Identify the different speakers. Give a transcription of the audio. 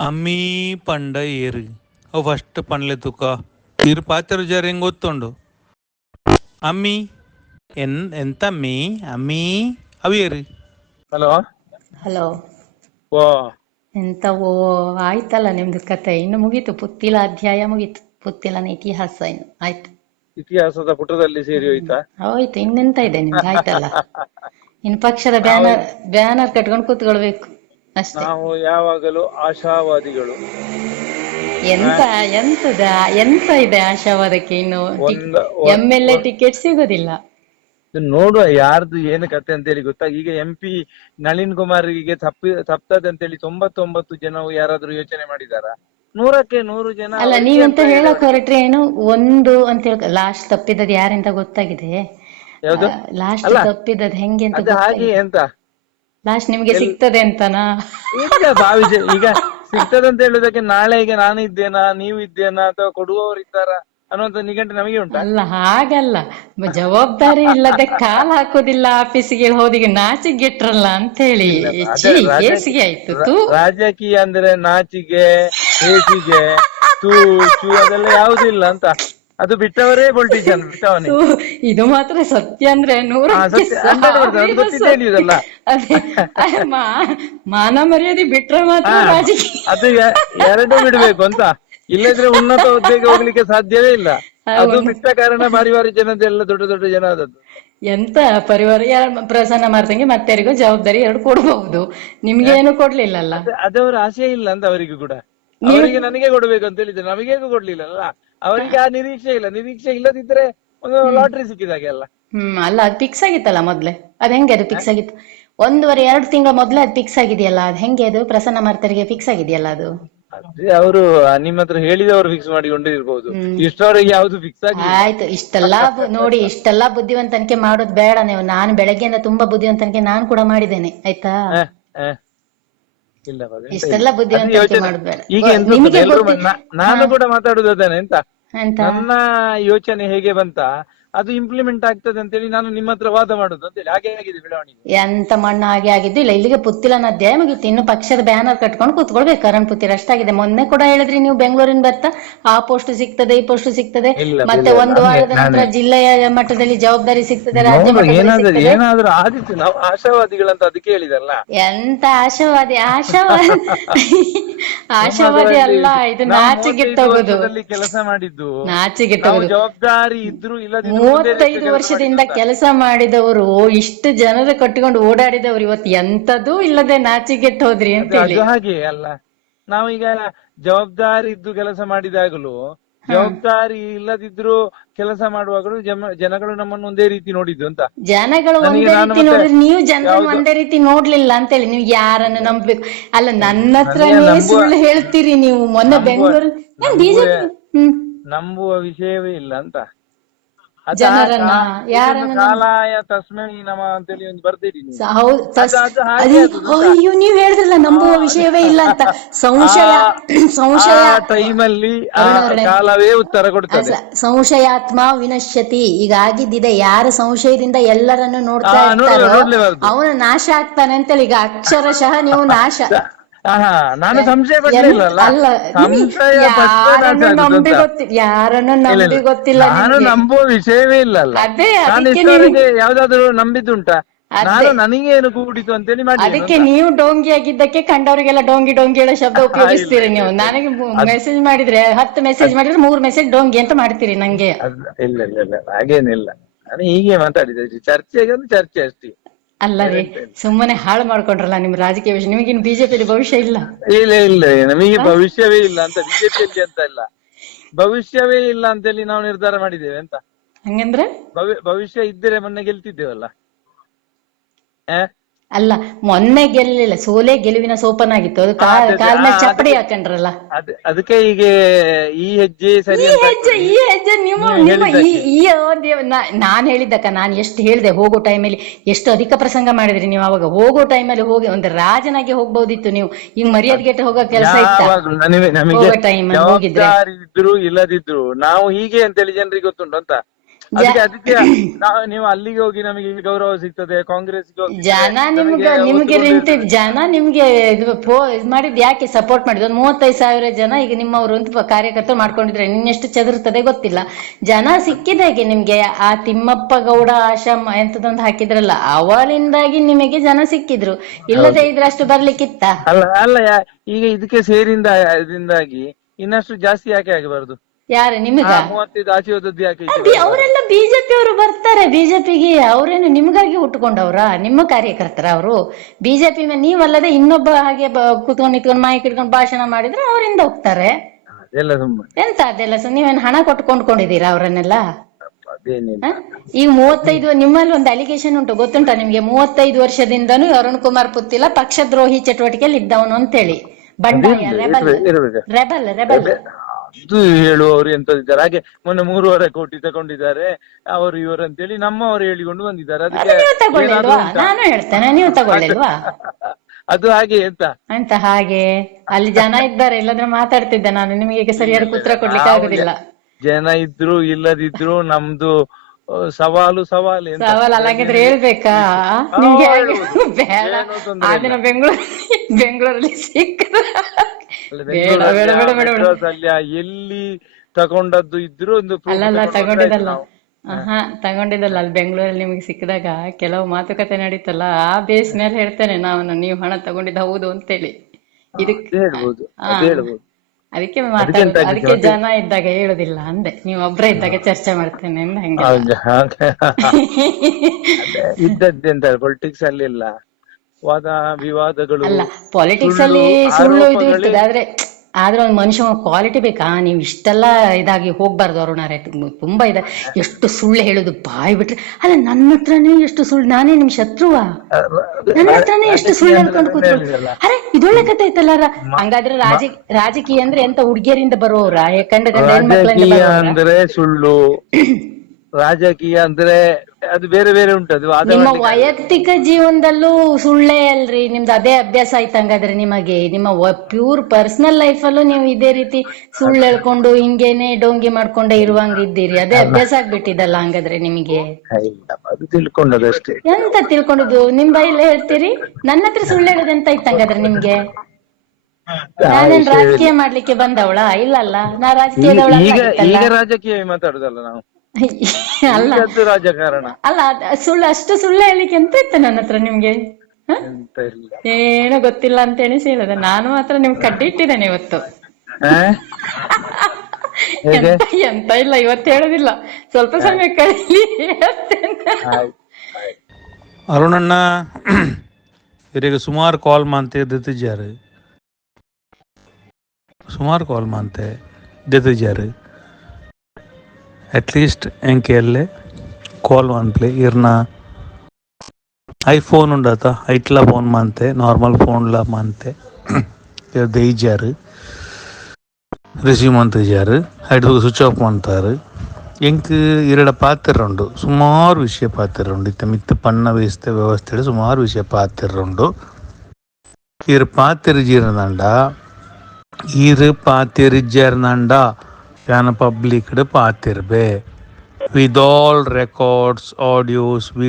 Speaker 1: ಅಮ್ಮಿ ಪಂಡ ಏರು ಅವು ಫಸ್ಟ್ ಪಂಡ್ಲೆ ತುಕ ಇರು ಪಾಚರು ಜರ ಹೆಂಗ್ ಗೊತ್ತುಂಡು ಅಮ್ಮಿ ಎಂತಮ್ಮಿ ಅಮ್ಮಿ ಅವು ಏರು.
Speaker 2: Hello
Speaker 3: hello.
Speaker 2: ಓ
Speaker 3: ಎಂತವೋ ಆಯ್ತಲ್ಲ ನಿಮ್ದು ಕತೆ, ಇನ್ನು ಮುಗೀತು, ಪುತ್ತಿಲ ಅಧ್ಯಾಯ ಮುಗೀತು, ಪುತ್ತಿಲನ ಇತಿಹಾಸ ಇನ್ನು ಆಯ್ತು.
Speaker 2: ಇತಿಹಾಸದ ಪುಟದಲ್ಲಿ ಸೇರಿ ಹೋಯ್ತಾ?
Speaker 3: ಹೋಯ್ತು, ಇನ್ನೆಂತ ಇದೆ ನಿಮ್ದು, ಆಯ್ತಲ್ಲ. ಇನ್ನು ಪಕ್ಷದ
Speaker 2: ನಾವು
Speaker 3: ಬ್ಯಾನರ್ ಕಟ್ಕೊಂಡು ಕೂತ್ಕೊಳ್ಬೇಕು ಅಷ್ಟೇ.
Speaker 2: ನಾವು ಯಾವಾಗಲೂ ಆಶಾವಾದಿಗಳು.
Speaker 3: ಎಂತ ಎಂತ ಇದೆ ಆಶಾವಾದಕ್ಕೆ? ಇನ್ನು
Speaker 2: ಒಂದ
Speaker 3: MLA ಟಿಕೆಟ್ ಸಿಗೋದಿಲ್ಲ.
Speaker 2: ನೋಡುವ ಯಾರ್ದು ಏನು ಕತೆ ಅಂತ ಹೇಳಿ ಗೊತ್ತಾ. ಈಗ MP ನಳಿನ್ ಕುಮಾರ್ಗೆ ತಪ್ತದೆ ಅಂತ ಹೇಳಿ 99 ಜನವು ಯಾರಾದ್ರೂ ಯೋಚನೆ ಮಾಡಿದಾರ? 100ಕ್ಕೆ 100 ಜನ
Speaker 3: ಅಲ್ಲ, ನೀವೆಂತ ಹೇಳಕ್ ಹೊರಟ್ರೆ ಏನು ಒಂದು ಅಂತ ಹೇಳ, ಲಾಸ್ಟ್ ತಪ್ಪಿದ್ದದ್ ಯಾರಿಂದ ಗೊತ್ತಾಗಿದೆ?
Speaker 2: ಯಾವ್ದು
Speaker 3: ಲಾಸ್ಟ್
Speaker 2: ಅಲ್ಲ
Speaker 3: ತಪ್ಪಿದ್ದದ್ ಹೆಂಗೆ ಅಂತ
Speaker 2: ಅದು ಹಾಗೆ ಎಂತ
Speaker 3: ಲಾಸ್ಟ್ ನಿಮ್ಗೆ ಸಿಗ್ತದೆ ಅಂತನಾ?
Speaker 2: ಈಗ ಭಾವಿಸಿ ಈಗ ಸಿಗ್ತದಂತ ಹೇಳುದಕ್ಕೆ ನಾಳೆಗೆ ನಾನು ಇದ್ದೇನಾ, ನೀವು ಇದ್ದೇನಾ, ಅಥವಾ ಕೊಡುವವರು ಇದ್ದಾರ ಅನ್ನುವಂತ ನಿಘಂಟು ನಮಗೆ ಉಂಟಾ?
Speaker 3: ಅಲ್ಲ ಹಾಗಲ್ಲ, ಜವಾಬ್ದಾರಿ ಇಲ್ಲದೆ ಕಾಲ್ ಹಾಕೋದಿಲ್ಲ ಆಫೀಸಿಗೆ ಹೋದಿಗೆ ನಾಚಿಗೆಟ್ರಲ್ಲ ಅಂತ ಹೇಳಿ ಹೇಸಿಗೆ ಆಯ್ತು ತೂ.
Speaker 2: ರಾಜಕೀಯ ಅಂದ್ರೆ ನಾಚಿಗೆ, ಹೇಸಿಗೆ, ತೂ ಚೂ ಅದೆಲ್ಲ ಯಾವುದೂ ಇಲ್ಲ ಅಂತ. ಅದು ಬಿಟ್ಟವರೇ ಪೊಲಿಟಿಷಿಯನ್, ಬಿಟ್ಟವನೇ.
Speaker 3: ಇದು ಮಾತ್ರ ಸತ್ಯ ಅಂದ್ರೆ
Speaker 2: ಗೊತ್ತಿದೆಯಲ್ಲ.
Speaker 3: ಅದೇ ಮಾನ ಮರ್ಯಾದೆ ಬಿಟ್ರೆ ಮಾತ್ರ ರಾಜಕೀಯ.
Speaker 2: ಅದು ಎರಡೂ ಬಿಡ್ಬೇಕು ಅಂತ, ಇಲ್ಲದ್ರೆ ಉನ್ನತ ಹುದ್ದೆಗೆ ಹೋಗ್ಲಿಕ್ಕೆ ಸಾಧ್ಯವೇ ಇಲ್ಲ. ಅದು ಬಿಟ್ಟ ಕಾರಣ ಬಾರಿ ಬಾರಿ ಜನದೆಲ್ಲ ದೊಡ್ಡ ದೊಡ್ಡ ಜನ ಆದದ್ದು.
Speaker 3: ಎಂತ ಪರಿವಾರ ಪ್ರಸನ್ನ ಮಾಡ್ದಂಗೆ ಮತ್ತೆ ಯಾರಿಗೋ ಜವಾಬ್ದಾರಿ ಎರಡು ಕೊಡಬಹುದು, ನಿಮ್ಗೆ ಏನು ಕೊಡ್ಲಿಲ್ಲಲ್ಲ.
Speaker 2: ಅದವರ ಆಸೆ ಇಲ್ಲ ಅಂತ ಅವರಿಗೂ ಕೂಡ. ಅವರಿಗೆ ನನಗೆ ಕೊಡ್ಬೇಕು ಅಂತ ಹೇಳಿದ್ರೆ ನಮಗೇಗೂ ಕೊಡ್ಲಿಲ್ಲಲ್ಲ. ಅವರಿಗೆ ಆ ನಿರೀಕ್ಷೆ ಇಲ್ಲ. ನಿರೀಕ್ಷೆ ಇಲ್ಲದಿದ್ರೆ ಒಂದು ಲಾಟ್ರಿ ಸಿಕ್ಕಿದಾಗೆ ಅಲ್ಲ.
Speaker 3: ಅಲ್ಲ, ಅದು ಫಿಕ್ಸ್ ಆಗಿತ್ತಲ್ಲ ಮೊದ್ಲೇ. ಅದ್ ಹೆಂಗೆ ಅದು ಫಿಕ್ಸ್ ಆಗಿತ್ತು? 1.5-2 ತಿಂಗಳ ಮೊದ್ಲೇ ಅದು ಫಿಕ್ಸ್ ಆಗಿದೆಯಲ್ಲ. ಅದ್ ಹೆಂಗೆ ಅದು ಪ್ರಸನ್ನ ಮಾರ್ತರಿಗೆ ಫಿಕ್ಸ್ ಆಗಿದೆಯಲ್ಲ ಅದು?
Speaker 2: ಅದೇ ಅವರು ನಿಮ್ಮ ಹತ್ರ ಹೇಳಿದವರು ಫಿಕ್ಸ್ ಮಾಡಿಕೊಂಡು ಇರ್ಬೋದು, ಇಷ್ಟವರೆಗೆ ಯಾವ್ದು ಫಿಕ್ಸ್ ಆಗಿ.
Speaker 3: ಆಯ್ತು, ಇಷ್ಟೆಲ್ಲಾ ನೋಡಿ, ಇಷ್ಟೆಲ್ಲಾ ಬುದ್ಧಿವಂತನಿಕೆ ಮಾಡೋದು ಬೇಡ ನೀವು. ನಾನು ಬೆಳಗ್ಗೆಯಿಂದ ತುಂಬಾ ಬುದ್ಧಿವಂತನಿಕೆ ನಾನು ಕೂಡ ಮಾಡಿದ್ದೇನೆ, ಆಯ್ತಾ? ಇಷ್ಟೆಲ್ಲ ಬುದ್ಧಿವಂತನಿಕೆ ಮಾಡೋದು ಬೇಡ.
Speaker 2: ಈಗ ನಾನು ಕೂಡ ಮಾತಾಡುದು ಅದೇನೆ ಎಂತ, ನನ್ನ ಯೋಚನೆ ಹೇಗೆ ಬಂತ ಅದು ಇಂಪ್ಲಿಮೆಂಟ್ ಆಗ್ತದೆ ಅಂತೇಳಿ ನಾನು ನಿಮ್ಮ ಹತ್ರ ವಾದ ಮಾಡುದು ಅಂತೇಳಿ. ಹಾಗೆ ಆಗಿದೆ ಬೆಳವಣಿಗೆ.
Speaker 3: ಎಂತ ಮಣ್ಣು ಹಾಗೆ ಆಗಿದ್ದು ಇಲ್ಲ. ಇಲ್ಲಿಗೆ ಪುತ್ತಿಲನ ಅಧ್ಯಾಯ ಮುಗಿತ್ತು, ಇನ್ನು ಪಕ್ಷದ ಬ್ಯಾನರ್ ಕಟ್ಕೊಂಡು ಕೂತ್ಕೊಳ್ಬೇಕು. ಕರಣ್ ಪುತ್ತಿರ ಅಷ್ಟಾಗಿದೆ. ಮೊನ್ನೆ ಕೂಡ ಹೇಳಿದ್ರಿ ನೀವು, ಬೆಂಗಳೂರಿನ ಬರ್ತಾ ಆ ಪೋಸ್ಟ್ ಸಿಗ್ತದೆ, ಈ ಪೋಸ್ಟ್ ಸಿಗ್ತದೆ, ಮತ್ತೆ ಒಂದು ವಾರದ ನಂತರ ಜಿಲ್ಲೆಯ ಮಟ್ಟದಲ್ಲಿ ಜವಾಬ್ದಾರಿ ಸಿಗ್ತದೆ, ರಾಜ್ಯ ಮಟ್ಟದಲ್ಲಿ
Speaker 2: ಏನಾದ್ರೂ ಆದಿತ್ತು. ನಾವು ಆಶಾವಾದಿಗಳಂತ ಅದಕ್ಕೆ ಹೇಳಿದಲ್ಲ.
Speaker 3: ಎಂತ ಆಶಾವಾದಿ? ಆಶಾವಾದಿ ಅಲ್ಲ, ಇದು ನಾಚಿಗೆಟ್ಟೋಗೋದು.
Speaker 2: ಕೆಲಸ ಮಾಡಿದ್ದು
Speaker 3: ನಾಚಿಗೆಟ್ಟೋಗೋದು.
Speaker 2: ಜವಾಬ್ದಾರಿ ಇದ್ರು ಇಲ್ಲ
Speaker 3: 35 ವರ್ಷದಿಂದ ಕೆಲಸ ಮಾಡಿದವರು, ಇಷ್ಟು ಜನರ ಕಟ್ಟಿಕೊಂಡು ಓಡಾಡಿದವರು, ಇವತ್ತು ಎಂತದೂ ಇಲ್ಲದೆ ನಾಚಿಗೆಟ್ಟು ಹೋದ್ರಿ ಅಂತ ಹೇಳಿ.
Speaker 2: ಹಾಗೆ ಅಲ್ಲ, ನಾವೀಗ ಜವಾಬ್ದಾರಿ ಇದ್ದು ಕೆಲಸ ಮಾಡಿದಾಗಲೂ, ಜವಾಬ್ದಾರಿ ಇಲ್ಲದಿದ್ರು ಕೆಲಸ ಮಾಡುವಾಗಲೂ ಜನಗಳು ನಮ್ಮನ್ನು ಒಂದೇ ರೀತಿ ನೋಡಿದ್ದು ಅಂತ.
Speaker 3: ಜನಗಳು ಒಂದೇ ರೀತಿ ನೋಡಿದ್ರೆ ನೀವು ಜನರನ್ನು ಒಂದೇ ರೀತಿ ನೋಡ್ಲಿಲ್ಲ ಅಂತ ಹೇಳಿ ನೀವು ಯಾರನ್ನು ನಂಬ್ಬೇಕು? ಅಲ್ಲ, ನನ್ನ ಹತ್ರನೇ ಸುಳ್ಳು ಹೇಳ್ತೀರಿ ನೀವು. ಮೊನ್ನೆ ಬೆಂಗಳೂರು
Speaker 2: ನಂಬುವ ವಿಷಯವೇ ಇಲ್ಲ ಅಂತ.
Speaker 3: ಜನರನ್ನ ಯಾರನ್ನ
Speaker 2: ಕಾಲಾಯ ತಸ್ಮೈ ನಮ ಅಂತೇಳಿ ಒಂದು ಬರ್ದಿರಿ.
Speaker 3: ಅಯ್ಯೋ, ನೀವ್ ಹೇಳಿದ್ರಲ್ಲ ನಂಬುವ ವಿಷಯವೇ ಇಲ್ಲ ಅಂತ. ಸಂಶಯ
Speaker 2: ಟೈಮಲ್ಲಿ ಕಾಲವೇ ಉತ್ತರ ಕೊಡ್ತದೆ.
Speaker 3: ಸಂಶಯಾತ್ಮ ವಿನಶ್ಯತಿ. ಈಗ ಆಗಿದ್ದಿದೆ, ಯಾರು ಸಂಶಯದಿಂದ ಎಲ್ಲರನ್ನು ನೋಡ್ತಾ ಇರ್ತಾರೋ ಅವನು ನಾಶ ಆಗ್ತಾನೆ ಅಂತೇಳಿ. ಈಗ ಅಕ್ಷರಶಃ ನೀವು ನಾಶ.
Speaker 2: ನಾನು ಸಂಶಯ ಪಡ್ಲಿಲ್ಲ.
Speaker 3: ಯಾರನ್ನು ನಂಬಿ ಗೊತ್ತಿಲ್ಲ.
Speaker 2: ನಾನು ನಂಬುವ ವಿಷಯವೇ ಇಲ್ಲ.
Speaker 3: ಅದೇ
Speaker 2: ಯಾವ್ದಾದ್ರು ನಂಬಿದ್ದುಂಟಾ? ನಾನು ನನಗೇನು ಕೂಡಿತು ಅಂತೇಳಿ ಮಾಡಿ.
Speaker 3: ಅದಕ್ಕೆ ನೀವು ಡೋಂಗಿ ಆಗಿದ್ದಕ್ಕೆ ಕಂಡವರಿಗೆಲ್ಲ ಡೋಂಗಿ ಹೇಳೋ ಶಬ್ದ ಉಪಯೋಗಿಸ್ತೀರಿ ನೀವು. ನನಗೆ ಮೆಸೇಜ್ ಮಾಡಿದ್ರೆ 10 ಮೆಸೇಜ್ ಮಾಡಿದ್ರೆ 3 ಮೆಸೇಜ್ ಡೋಂಗಿ ಅಂತ ಮಾಡ್ತೀರಿ ನಂಗೆ.
Speaker 2: ಇಲ್ಲ ಇಲ್ಲ ಇಲ್ಲ, ಹಾಗೇನಿಲ್ಲ. ನಾನು ಹೀಗೆ ಮಾತಾಡಿದೆ, ಚರ್ಚೆಗೆ ಚರ್ಚೆ ಅಷ್ಟೇ.
Speaker 3: ಅಲ್ಲದೆ ಸುಮ್ಮನೆ ಹಾಳು ಮಾಡ್ಕೊಂಡ್ರಲ್ಲ ನಿಮ್ ರಾಜಕೀಯ ವಿಷಯ. ನಿಮಗಿನ್ ಬಿಜೆಪಿಯಲ್ಲಿ ಭವಿಷ್ಯ ಇಲ್ಲ.
Speaker 2: ಇಲ್ಲ ಇಲ್ಲ, ನಮಗೆ ಭವಿಷ್ಯವೇ ಇಲ್ಲ ಅಂತ. ಬಿಜೆಪಿಯಲ್ಲಿ ಅಂತ ಇಲ್ಲ, ಭವಿಷ್ಯವೇ ಇಲ್ಲ ಅಂತೇಳಿ ನಾವು ನಿರ್ಧಾರ ಮಾಡಿದ್ದೇವೆ ಅಂತ.
Speaker 3: ಹಂಗಂದ್ರೆ
Speaker 2: ಭವಿಷ್ಯ ಇದ್ದರೆ ಮೊನ್ನೆ ಗೆಲ್ತಿದ್ದೇವಲ್ಲ.
Speaker 3: ಅಲ್ಲ, ಮೊನ್ನೆ ಗೆಲ್ಲಿಲ್ಲ, ಸೋಲೆ ಗೆಲುವಿನ ಸೋಪನಾಗಿತ್ತು. ಅದು ಕಾಲ್ ಮೇಲೆ ಚಪ್ಪಡಿ ಹಾಕೊಂಡ್ರಲ್ಲ.
Speaker 2: ಅದಕ್ಕೆ ಈಗ ಈ ಹೆಜ್ಜೆ ಸರಿ.
Speaker 3: ಈ ಹೆಜ್ಜೆ ನಾನ್ ಹೇಳಿದ್ದಕ್ಕ, ನಾನ್ ಎಷ್ಟು ಹೇಳಿದೆ ಹೋಗೋ ಟೈಮಲ್ಲಿ, ಎಷ್ಟು ಅಧಿಕ ಪ್ರಸಂಗ ಮಾಡಿದ್ರಿ ನೀವು. ಅವಾಗ ಹೋಗೋ ಟೈಮಲ್ಲಿ ಹೋಗಿ ಒಂದು ರಾಜನಾಗಿ ಹೋಗ್ಬೋದಿತ್ತು ನೀವು. ಈಗ ಮರ್ಯಾದೆಗೆಟ್ಟು ಹೋಗೋ ಕೆಲಸ ಇತ್ತು.
Speaker 2: ಇದ್ರು ಇಲ್ಲದಿದ್ರು ನಾವು ಹೀಗೆ ಅಂತೇಳಿ ಜನರಿಗೆ ಗೊತ್ತುಂಟು ಅಂತ. ಅದಕ್ಕೆ ನೀವು ಅಲ್ಲಿಗೆ ಹೋಗಿ ನಮಗೆ ಇಲ್ಲಿ ಗೌರವ ಸಿಗ್ತದೆ, ಕಾಂಗ್ರೆಸ್ಗೆ ಹೋಗಿ
Speaker 3: ಜನ ನಿಮ್ಗೆ ಜನ ನಿಮ್ಗೆ ಇದ್ ಮಾಡಿದ್ ಯಾಕೆ ಸಪೋರ್ಟ್ ಮಾಡಿದ್? ಒಂದ್ 35,000 ಜನ ಈಗ ನಿಮ್ಮವರು ಅಂತ ಕಾರ್ಯಕರ್ತರು ಮಾಡ್ಕೊಂಡಿದ್ರೆ ಇನ್ನೆಷ್ಟು ಚದುರ್ತದೆ ಗೊತ್ತಿಲ್ಲ. ಜನ ಸಿಕ್ಕಿದಾಗೆ ನಿಮ್ಗೆ ಆ ತಿಮ್ಮಪ್ಪ ಗೌಡ ಆಶಾ ಎಂತದೊಂದು ಹಾಕಿದ್ರಲ್ಲ, ಅವಳಿಂದಾಗಿ ನಿಮಗೆ ಜನ ಸಿಕ್ಕಿದ್ರು. ಇಲ್ಲದೆ ಇದ್ರೆ ಅಷ್ಟು ಬರ್ಲಿಕ್ಕಿತ್ತ?
Speaker 2: ಅಲ್ಲ ಈಗ ಇದಕ್ಕೆ ಸೇರಿಂದಾಗಿ ಇನ್ನಷ್ಟು ಜಾಸ್ತಿ ಯಾಕೆ ಆಗಬಾರ್ದು?
Speaker 3: ಯಾರು ನಿಮಗ?
Speaker 2: 35 ಆಚೆ ಹೋದದ್ದು ಯಾಕೆ?
Speaker 3: ಅವರೆಲ್ಲ ಬಿಜೆಪಿ ಅವರು ಬರ್ತಾರೆ ಬಿಜೆಪಿಗೆ. ಅವ್ರೇನು ನಿಮ್ಗಾಗಿ ಹುಟ್ಟುಕೊಂಡವ್ರ? ನಿಮ್ಮ ಕಾರ್ಯಕರ್ತರ ಅವರು? ಬಿಜೆಪಿ ನೀವಲ್ಲದೆ ಇನ್ನೊಬ್ಬ ಹಾಗೆ ಕುತ್ಕೊಂಡ್ ನಿತ್ಕೊಂಡ್ ಮೈಕ್ ಇಟ್ಕೊಂಡ್ ಭಾಷಣ ಮಾಡಿದ್ರೆ ಅವರಿಂದ ಹೋಗ್ತಾರೆ. ಎಂತ ಅದೆಲ್ಲ ನೀವೇನ್ ಹಣ ಕೊಟ್ಟು ಕೊಂಡ್ಕೊಂಡಿದ್ದೀರಾ ಅವರನ್ನೆಲ್ಲ? ಈಗ 35 ನಿಮ್ಮಲ್ಲಿ ಒಂದು ಅಲಿಗೇಷನ್ ಉಂಟು, ಗೊತ್ತುಂಟಾ ನಿಮ್ಗೆ? 35 ವರ್ಷದಿಂದನೂ ಅರುಣ್ ಕುಮಾರ್ ಪುತ್ತಿಲ ಪಕ್ಷದ್ರೋಹಿ ಚಟುವಟಿಕೆಯಲ್ಲಿ ಇದ್ದವನು ಅಂತೇಳಿ, ಬಂಡಾಯ, ರೆಬಲ್.
Speaker 2: ಅದು ಹೇಳುವವರು ಎಂತದಿದ್ದಾರೆ. ಹಾಗೆ ಮೊನ್ನೆ 3.5 ಕೋಟಿ ತಗೊಂಡಿದ್ದಾರೆ ಅವರು ಇವರು ಅಂತೇಳಿ ನಮ್ಮವರು ಹೇಳಿಕೊಂಡು ಬಂದಿದ್ದಾರೆ.
Speaker 3: ನಾನು ಹೇಳ್ತೇನೆ, ನೀವು ತಗೊಳ್ಳಿಲ್ವಾ?
Speaker 2: ಅದು ಹಾಗೆ
Speaker 3: ಅಂತ ಹಾಗೆ ಅಲ್ಲಿ ಜನ ಇದ್ದಾರೆ, ಇಲ್ಲದ್ರೆ ಮಾತಾಡ್ತಿದ್ದೆ ನಾನು. ನಿಮಗೆ ಈಗ ಸರಿಯಾದ ಉತ್ತರ ಕೊಡ್ಲಿಕ್ಕೆ ಆಗುದಿಲ್ಲ.
Speaker 2: ಜನ ಇದ್ರು ಇಲ್ಲದಿದ್ರು ನಮ್ದು ಸವಾಲು
Speaker 3: ಹಾಗಾದ್ರೆ ಹೇಳ್ಬೇಕಾ ನಿಮ್ಗೆ? ಬೇಡ, ಆ ದಿನ ಬೆಂಗಳೂರಲ್ಲಿ
Speaker 2: ಎಲ್ಲಿ ತಗೊಂಡದ್ದು ಇದ್ರು ಒಂದು
Speaker 3: ತಗೊಂಡಿದ್ದಲ್ಲ ಅಲ್ಲಿ ಬೆಂಗಳೂರಲ್ಲಿ ನಿಮ್ಗೆ ಸಿಕ್ಕಿದಾಗ ಕೆಲವು ಮಾತುಕತೆ ನಡೀತಲ್ಲ, ಆ ಬೇಸ್ ಮೇಲೆ ಹೇಳ್ತೇನೆ ನಾನು, ನೀವು ಹಣ ತಗೊಂಡಿದ್ದ ಹೌದು ಅಂತೇಳಿ. ಅದಕ್ಕೆ ಅದಕ್ಕೆ ಜನ ಇದ್ದಾಗ ಹೇಳುದಿಲ್ಲ ಅಂದೆ, ನೀವು ಒಬ್ರೇ ಇದ್ದಾಗ ಚರ್ಚೆ ಮಾಡ್ತೇನೆ ಅಂದ. ಹಂಗೆ
Speaker 2: ಇದ್ದದ್ದೆಂತ ಪೊಲಿಟಿಕ್ಸ್ ಅಲ್ಲಿ ಇಲ್ಲ ವಾದ ವಿವಾದಗಳು.
Speaker 3: ಅಲ್ಲ, ಪಾಲಿಟಿಕ್ಸ್ ಅಲ್ಲಿ ಸುಳ್ಳು ಇದು ಇರ್ತದೆ, ಆದ್ರೆ ಒಂದು ಮನುಷ್ಯ ಕ್ವಾಲಿಟಿ ಬೇಕಾ? ನೀವು ಇಷ್ಟೆಲ್ಲ ಇದಾಗಿ ಹೋಗ್ಬಾರ್ದು ಅರುಣಾರೆ. ತುಂಬಾ ಇದೆ, ಎಷ್ಟು ಸುಳ್ಳು ಹೇಳುದು ಬಾಯ್ ಬಿಟ್ರೆ. ಅಲ್ಲ, ನನ್ನ ಹತ್ರನೇ ಎಷ್ಟು ಸುಳ್ಳು, ನಾನೇ ನಿಮ್ ಶತ್ರುವ? ನನ್ನ ಹತ್ರನೇ ಎಷ್ಟು ಸುಳ್ಳು ಹೇಳ್ಕೊಂಡು ಕೂತ್ಕೊಳ್ಳಿ. ಅರೆ, ಇದೊಳ್ಳೆ ಕತೆ ಐತಲ್ಲ. ಹಂಗಾದ್ರೆ ರಾಜಕೀಯ ಅಂದ್ರೆ ಎಂತ ಹುಡ್ಗಿಯರಿಂದ ಬರೋವ್ರ? ಕಂಡ ಹೆಣ್ಮಕ್ಳಿಂದ
Speaker 2: ಅಂದ್ರೆ ಸುಳ್ಳು. ರಾಜಕೀಯ ಅಂದ್ರೆ ಅದು ಬೇರೆ ಬೇರೆ ಉಂಟದು.
Speaker 3: ನಿಮ್ಮ ವೈಯಕ್ತಿಕ ಜೀವನದಲ್ಲೂ ಸುಳ್ಳೇ ಅಲ್ರಿ ನಿಮ್ದು? ಅದೇ ಅಭ್ಯಾಸ ಆಯ್ತು ಹಂಗಾದ್ರೆ ನಿಮಗೆ. ನಿಮ್ಮ ಪ್ಯೂರ್ ಪರ್ಸನಲ್ ಲೈಫ್ ಅಲ್ಲೂ ನೀವು ಇದೇ ರೀತಿ ಸುಳ್ಳು ಹೇಳ್ಕೊಂಡು ಹಿಂಗೇನೆ ಡೋಂಗಿ ಮಾಡ್ಕೊಂಡೇ ಇರುವಂಗಿದ್ದೀರಿ. ಅದೇ ಅಭ್ಯಾಸ ಆಗ್ಬಿಟ್ಟಿದಲ್ಲ ಹಂಗಾದ್ರೆ ನಿಮಗೆ. ಎಂತ ತಿಳ್ಕೊಂಡಿದ್ದು? ನಿಮ್ ಬಾಯಿಲ್ಲ ಹೇಳ್ತೀರಿ, ನನ್ನ ಹತ್ರ ಸುಳ್ಳು ಹೇಳೋದು ಎಂತ ಇತ್ತು ಹಂಗಾದ್ರೆ ನಿಮ್ಗೆ? ನಾನೇನ್ ರಾಜಕೀಯ ಮಾಡ್ಲಿಕ್ಕೆ ಬಂದವಳ? ಇಲ್ಲಲ್ಲ, ನಾ ರಾಜಕೀಯದವಳ.
Speaker 2: ರಾಜಕೀಯ ಮಾತಾಡುದಲ್ಲ ನಾವು.
Speaker 3: ಅಲ್ಲ
Speaker 2: ರಾಜಕಾರಣ
Speaker 3: ಅಲ್ಲ, ಸುಳ್ಳು ಅಷ್ಟು ಸುಳ್ಳು ಹೇಳಿಕ್ಕೆ ಎಂತ ಇತ್ತು ನನ್ನ ಹತ್ರ ನಿಮ್ಗೆ? ಏನು ಗೊತ್ತಿಲ್ಲ ಅಂತ ಎಣಿಸಿ ಹೇಳದ. ನಾನು ಮಾತ್ರ ನಿಮ್ಗೆ ಕಡ್ಡಿ ಇಟ್ಟಿದ್ದೇನೆ ಇವತ್ತು. ಎಂತ ಇಲ್ಲ, ಇವತ್ತು ಹೇಳುದಿಲ್ಲ, ಸ್ವಲ್ಪ ಸಮಯ ಕಳೀಲಿ ಹೇಳ್ತೇನೆ.
Speaker 1: ಅರುಣಣ್ಣ ಇವರಿಗೆ ಸುಮಾರು ಕಾಲ್ ಮಾಂತೆ ದಿತ್ತಿದ್ದಾರೆ, ಸುಮಾರು ಕಾಲ್ ಮಾಂತೆ ದಿತ್ತಿದ್ದಾರೆ. ಅಟ್ಲೀಸ್ಟ್ ಎಂಕೆಯಲ್ಲೇ ಕಾಲ್ ಮಾನ್ಪ್ಲೆ ಇರ್ನ ಐಫೋನ್ ఉండత ఐట్లా ఫోన్ మాంతే నార్మల్ ఫోన్లా మాంతే ದೇಯ್ಜಾರು ರಿಸೀವ್ ಮಾಡ್ತಿದ್ದಾರೆ. ಐದು ಸ್ವಿಚ್ ಆಫ್ ಮಾಡ್ತಾರೆ. ಎಂಕ್ ಇರಡ ಪಾತಿರುಂಡು, ಸುಮಾರು ವಿಷಯ ಪಾತಿರುಂಡು. ಇತ್ತ ಮಿತ್ತ ಪಣ್ಣ ಬೇಯಿಸ್ತೆ ವ್ಯವಸ್ಥೆ ಸುಮಾರು ವಿಷಯ ಪಾತಿರುಂಡು. ಇರು ಪಾತಿರಿಜಿರನಂಡ ಯಾನ ಪಬ್ಲಿಕ್ಡ್ ಪಾತಿರ್ಬೆ ವಿತ್ ಆಲ್ ರೆಕಾರ್ಡ್ಸ್, ಆಡಿಯೋಸ್,